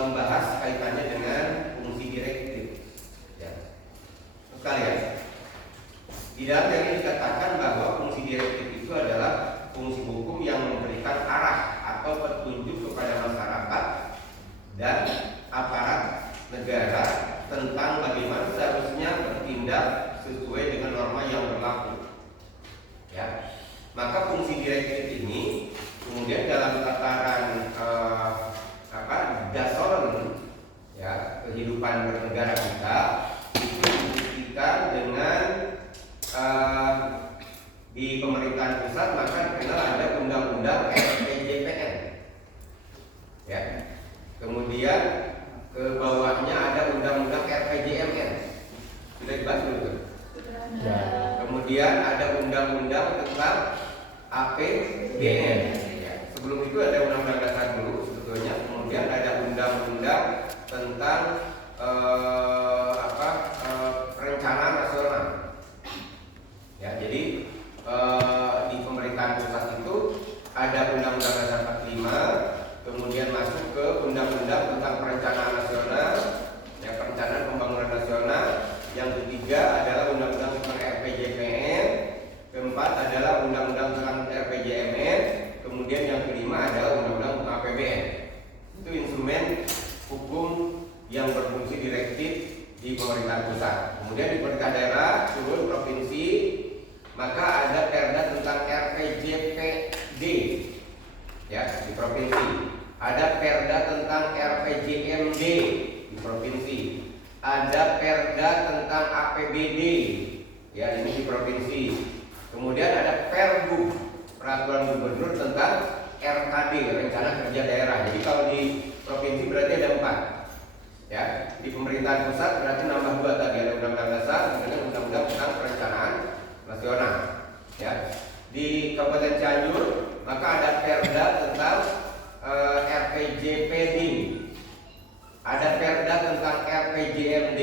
membahas kaitannya dengan fungsi direktif. Ya. Sekalian, di dalam yang ini dikatakan bahwa fungsi direktif itu adalah fungsi hukum yang memberikan arah atau petunjuk kepada masyarakat dan aparat negara tentang bagaimana seharusnya bertindak sesuai dengan norma yang berlaku. Ya, maka fungsi direktif ini kemudian dalam tataran dasaran ya kehidupan bernegara kita itu dibuktikan dengan di pemerintahan pusat maka dikenal ada undang-undang RPJPN. Ya. Kemudian ke bawahnya ada undang-undang RPJMN. Sudah dibahas belum? Ya. Kemudian ada undang-undang tentang APBN. Ya. Sebelum itu ada undang-undang dasar dulu sebetulnya. Kemudian ada undang-undang tentang rencana nasional. Ya, jadi di pemerintahan pusat itu ada Undang-Undang Dasar 45, kemudian masuk ke Undang-Undang tentang Perencanaan Nasional, ya Perencanaan Pembangunan Nasional. Yang ketiga adalah Undang-Undang tentang RPJPN, keempat adalah Undang-Undang tentang RPJMN, kemudian yang kelima adalah Undang-Undang tentang APBN. Itu instrumen hukum yang berfungsi direktif di pemerintahan pusat. Kemudian di pemerintah daerah, turun provinsi, maka ada perda tentang RPJPD ya di provinsi, ada perda tentang RPJMD di provinsi, ada perda tentang APBD ya ini di provinsi, kemudian ada Pergub peraturan gubernur tentang RKD rencana kerja daerah. Jadi kalau di provinsi berarti ada 4 ya, di pemerintahan pusat berarti nambah 2 tadi, ada undang-undang dasar kemudian undang-undang tentang perencanaan nasional ya. Di Kabupaten Cianjur maka ada perda tentang RPJPD, ada perda tentang RPJMD,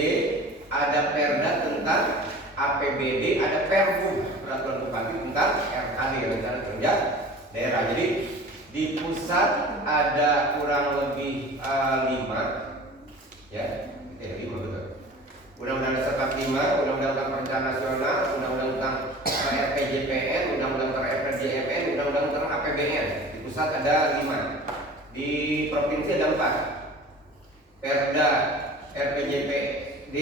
ada perda tentang APBD, ada Pergub peraturan bupati tentang RKD rencana kerja daerah. Jadi di pusat ada kurang lebih 5 ya, 5 betul. Undang-Undang Dasar 45, Undang-Undang tentang Perencanaan Nasional, Undang-Undang tentang RPJPN, Undang-Undang tentang RPJMN, Undang-Undang tentang APBN. Di pusat ada 5, di provinsi ada 4. Perda RPJPD,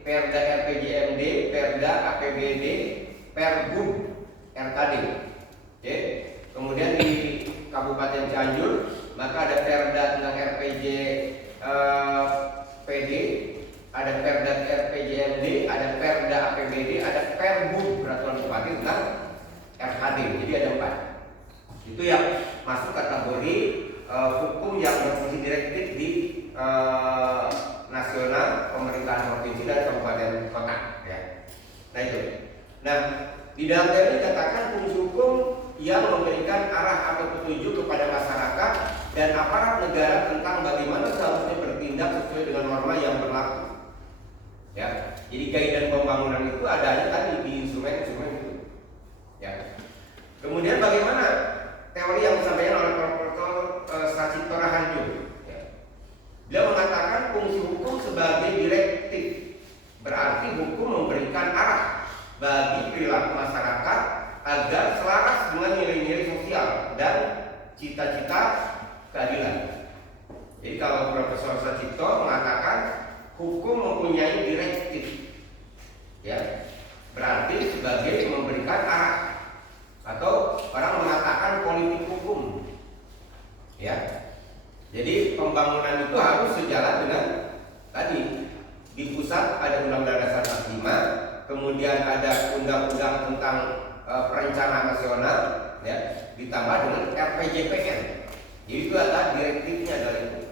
Perda RPJMD, Perda APBD, Pergub RKD. Oke. Kemudian di Kabupaten Cianjur maka ada perda tentang RPJPD, ada perda RPJMD, ada perda APBD, ada Pergub peraturan bupati tentang RKD. Jadi ada 4. Itu yang masuk kategori hukum yang berfungsi direktif di nasional, pemerintahan provinsi dan kabupaten kota ya. Nah itu. Nah, di dalam teori dikatakan fungsi hukum yang memberikan arah atau petunjuk kepada masyarakat dan aparat negara tentang bagaimana seharusnya bertindak sesuai dengan norma yang berlaku. Ya, jadi gaya dan pembangunan itu adanya tadi di instrumen-instrumen itu. Ya. Kemudian bagaimana teori yang disampaikan oleh Profesor Sachito Raharjo? Ya. Dia mengatakan fungsi hukum sebagai direktif, berarti hukum memberikan arah bagi perilaku masyarakat agar selaras dengan nilai-nilai sosial dan cita-cita keadilan. Jadi kalau Profesor Sachito mengatakan hukum mempunyai direktif, ya, berarti sebagai memberikan arah, atau orang mengatakan politik hukum, ya. Jadi pembangunan itu harus sejalan dengan tadi. Di pusat ada Undang-Undang Dasar 45, kemudian ada Undang-Undang tentang Perencanaan Nasional, ya, ditambah dengan RPJPN. Jadi itu adalah direktifnya dari itu.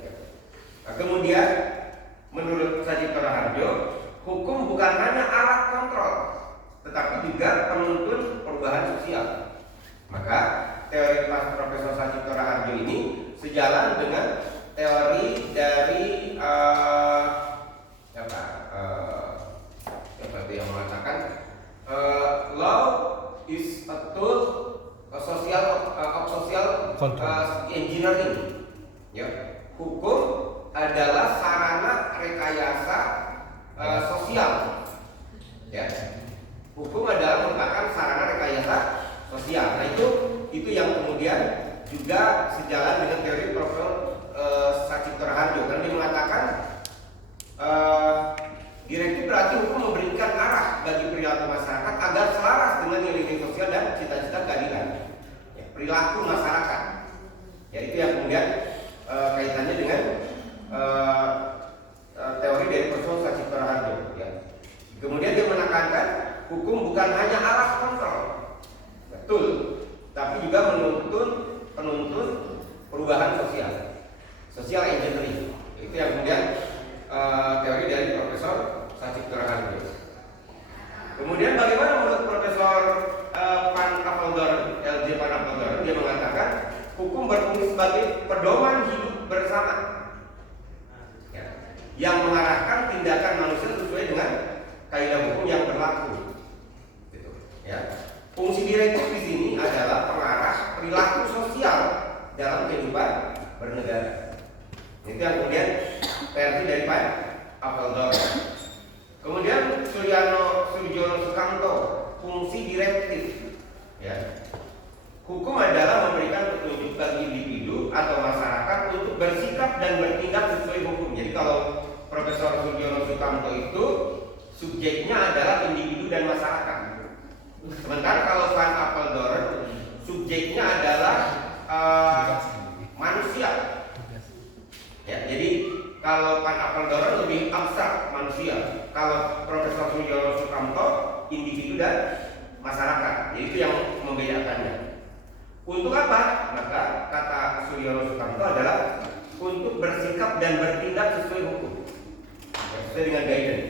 Nah, kemudian menurut Sachito Raharjo, hukum bukan hanya alat kontrol, tetapi juga penuntun perubahan sosial. Maka teori Profesor Sachito Raharjo ini sejalan dengan teori dari siapa itu yang mengatakan law is a tool of social engineering. Ya, hukum adalah sarana rekayasa sosial. Ya. Hukum adalah merupakan sarana rekayasa sosial. Nah itu yang kemudian juga sejalan dengan teori Profesor Sachitto Raharjo, karena dia mengatakan direktif berarti hukum memberikan arah bagi perilaku masyarakat agar selaras dengan nilai-nilai sosial dan cita-cita keadilan. Ya, perilaku masyarakat. Ya itu yang kemudian kaitannya dengan teori dari Profesor Sachitto Raharjo. Ya. Kemudian dia menekankan hukum bukan hanya alat kontrol, betul, tapi juga penuntun perubahan social engineering. Itu yang kemudian teori dari Profesor Sachitto Raharjo. Kemudian bagaimana menurut Profesor Van Apeldoorn, LJ Van Apeldoorn, dia mengatakan hukum berfungsi sebagai pedoman hidup bersama, ya, yang mengarahkan tindakan manusia sesuai dengan kaidah hukum yang berlaku. Gitu, ya. Fungsi direktif di sini adalah pengarah perilaku sosial dalam kehidupan bernegara. Itu yang kemudian versi dari Van Apeldoorn. Kemudian Surjono Sukamto, fungsi direktif. Ya. Hukum adalah memberikan petunjuk bagi individu atau masyarakat untuk bersikap dan bertindak sesuai hukum. Jadi kalau Profesor Surjono Sukamto itu subjeknya adalah individu dan masyarakat. Sementara kalau Van Apeldoorn subjeknya adalah manusia. Ya, jadi kalau Van Apeldoorn lebih abstrak manusia. Kalau Profesor Surjono Sukamto individu dan masyarakat. Jadi itu yang membedakannya. Untuk apa? Maka kata Surjono Sukamto adalah untuk bersikap dan bertindak sesuai hukum, sesuai dengan guidance.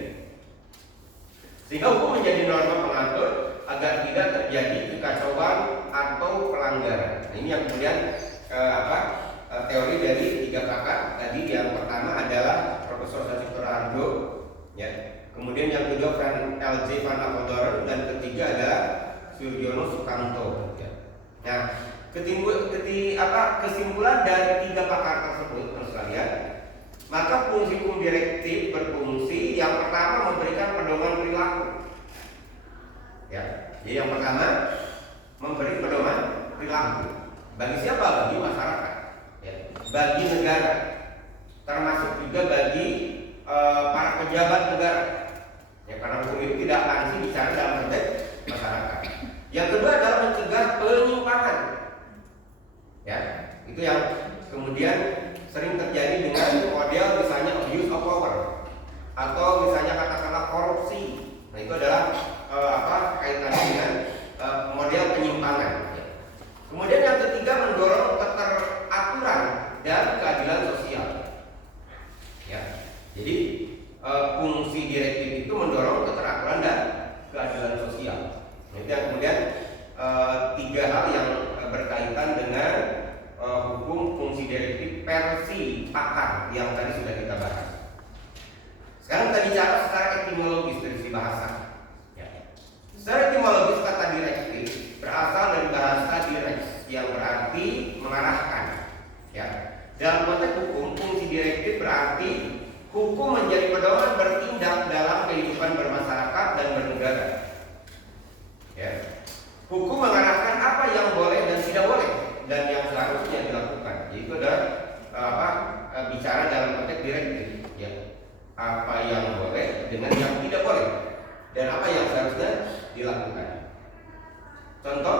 Sehingga hukum menjadi norma pengatur agar tidak terjadi kekacauan atau pelanggaran. Nah, ini yang kemudian teori dari tiga pakar tadi. Yang pertama adalah Profesor Sachitto Raharjo, ya. Kemudian yang kedua LJ Van Apeldoorn, dan ketiga adalah Surjono Sukamto. Ya. Nah, kesimpulan dari tiga pakar tersebut, sekalian, maka fungsi hukum direktif berfungsi yang pertama memberikan pedoman perilaku. Ya, jadi yang pertama memberi pedoman perilaku bagi siapa? Bagi masyarakat, ya, bagi negara, termasuk juga bagi para pejabat negara. Ya, karena hukum itu tidak langsung bicara dalam konteks masyarakat. Yang kedua adalah mencegah penyimpangan. Ya, itu yang kemudian sering terjadi dengan model misalnya abuse of power atau misalnya katakanlah korupsi. Nah, itu adalah kaitannya dengan model penyimpangan. Ya. Kemudian yang ketiga mendorong keteraturan dan keadilan sosial. Ya, jadi fungsi direktif itu mendorong keteraturan dan keadilan sosial. Itu yang kemudian tiga hal yang berkaitan dengan hukum fungsi direktif versi pakar yang tadi sudah kita bahas. Sekarang kita bicara secara etimologis dari sisi bahasa. Ya. Secara etimologis kata direktif berasal dari bahasa direct yang berarti mengarahkan. Ya. Dalam konteks hukum, fungsi direktif berarti hukum menjadi pedoman bertindak dalam kehidupan bermasyarakat dan bernegara. Ya. Hukum mengarahkan apa yang boleh dan tidak boleh dan yang seharusnya dilakukan. Jadi itu adalah bicara dalam konteks direktif. Ya. Apa yang boleh dengan yang tidak boleh dan apa yang seharusnya dilakukan. Contoh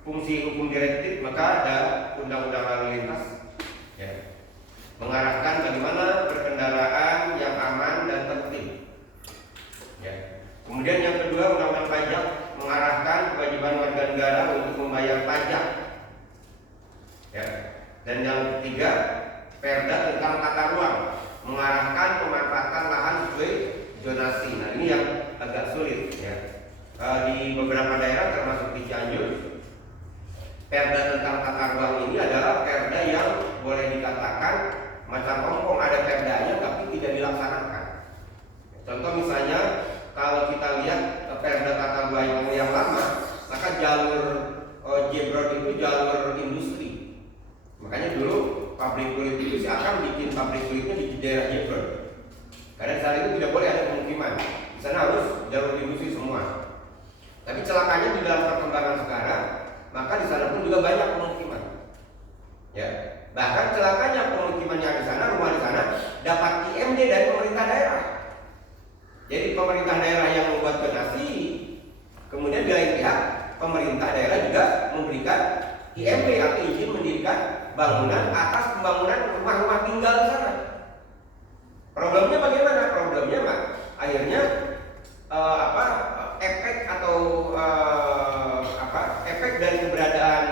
fungsi hukum direktif, maka ada undang-undang lalu lintas, ya, mengarahkan bagaimana berkendaraan yang aman dan tertib. Ya. Kemudian yang kedua, undang-undang pajak mengarahkan kewajiban warga negara untuk membayar pajak. Ya. Dan yang ketiga, Perda tentang tata ruang mengarahkan pemanfaatan lahan sesuai zonasi. Nah, ini yang agak sulit, ya. Di beberapa daerah termasuk di Cianjur, Perda tentang tata ruang ini adalah perda yang boleh dikatakan macam ompong, ada perdanya tapi tidak dilaksanakan. Contoh misalnya kalau kita lihat perda tata ruang yang lama, maka jalur Jebron itu jalur industri. Makanya dulu pabrik kulit itu itu sih akan bikin pabrik kulitnya di daerah Jebron. Karena di sana itu tidak boleh ada pemukiman. Di sana harus jalur industri semua. Tapi celakanya di dalam perkembangan sekarang, maka di sana pun juga banyak pemukiman. Ya, bahkan celakanya pemukiman yang di sana, rumah di sana dapat IMD dari pemerintah daerah. Jadi pemerintah daerah yang membuat donasi, kemudian di lain pihak pemerintah daerah juga memberikan IMB atau izin mendirikan bangunan atas pembangunan rumah-rumah tinggal di sana. Problemnya bagaimana? Problemnya Pak, akhirnya efek atau efek dari keberadaan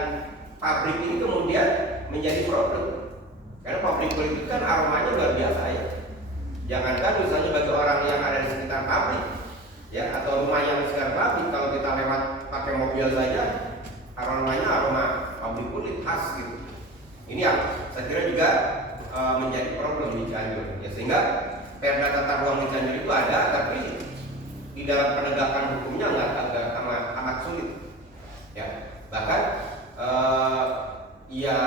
pabrik ini kemudian menjadi problem. Karena pabrik kulit itu kan aromanya luar biasa ya. Jangankan misalnya bagi orang yang ada di sekitar pabrik, ya, atau rumah yang di sekitar pabrik, kalau kita lewat pakai mobil saja, aromanya aroma pabrik kulit khas gitu. Ini yang saya kira juga menjadi problem di Cianjur. Ya, sehingga perda tata ruang di Cianjur itu ada, tapi di dalam penegakan hukumnya amat sulit. Ya, bahkan ya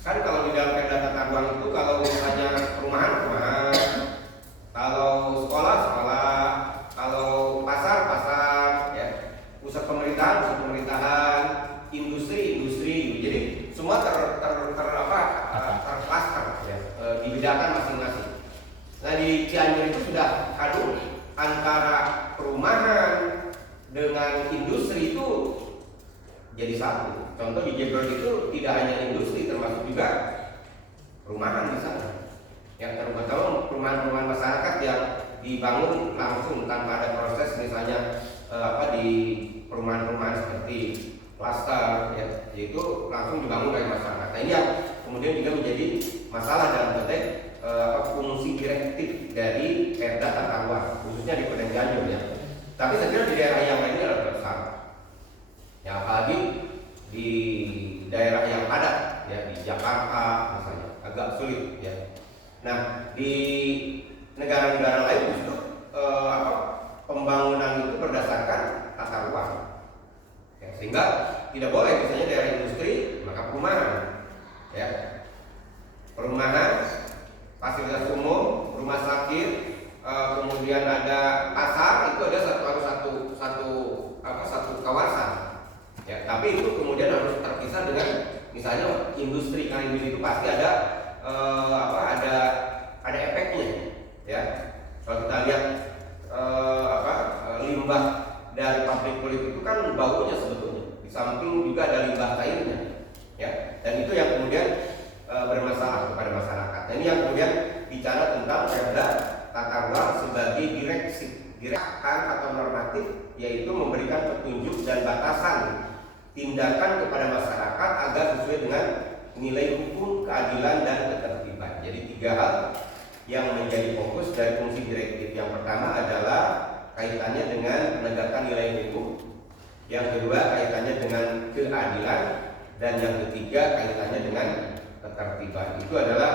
kan kalau di dalam perda tata ruang itu kalau misalnya perumahan, kalau sekolah, kalau pasar, ya, pusat pemerintahan, industri, jadi semua tercluster, ya, dibedakan masing-masing. Nah di Cianjur itu sudah antara perumahan dengan industri itu jadi satu. Contoh di Jebron itu tidak hanya industri, termasuk juga perumahan di sana. Yang terutama perumahan-perumahan masyarakat yang dibangun langsung tanpa ada proses, misalnya di perumahan-perumahan seperti klaster, ya, yaitu langsung dibangun oleh masyarakat. Nah ini yang kemudian juga menjadi masalah dalam konteks fungsi direktif dari perda tata ruang, khususnya di Padang Cianjur ya. Tapi saya kira di daerah yang lainnya adalah besar. Ya, apalagi di daerah yang padat, ya, di Jakarta misalnya agak sulit ya. Nah di negara-negara lain justru pembangunan itu berdasarkan tata ruang, ya, sehingga tidak boleh misalnya daerah industri maka perumahan, ya, fasilitas umum, rumah sakit, kemudian ada pasar, itu ada satu kawasan, ya. Tapi itu kemudian harus terpisah dengan misalnya industri, karena industri itu pasti ada efeknya, ya. Kalau kita lihat limbah dari pabrik kulit itu kan baunya sebetulnya, di samping juga ada limbah cairnya, ya. Dan itu yang kemudian bermasalah kepada masyarakat. Nah, ini yang kemudian bicara tentang perda tata ruang sebagai gerakan atau normatif, yaitu memberikan petunjuk dan batasan tindakan kepada masyarakat agar sesuai dengan nilai hukum, keadilan, dan ketertiban. Jadi 3 hal yang menjadi fokus dari fungsi direktif. Yang pertama adalah kaitannya dengan penegakan nilai hukum, yang kedua kaitannya dengan keadilan, dan yang ketiga kaitannya dengan ketertiban. Itu adalah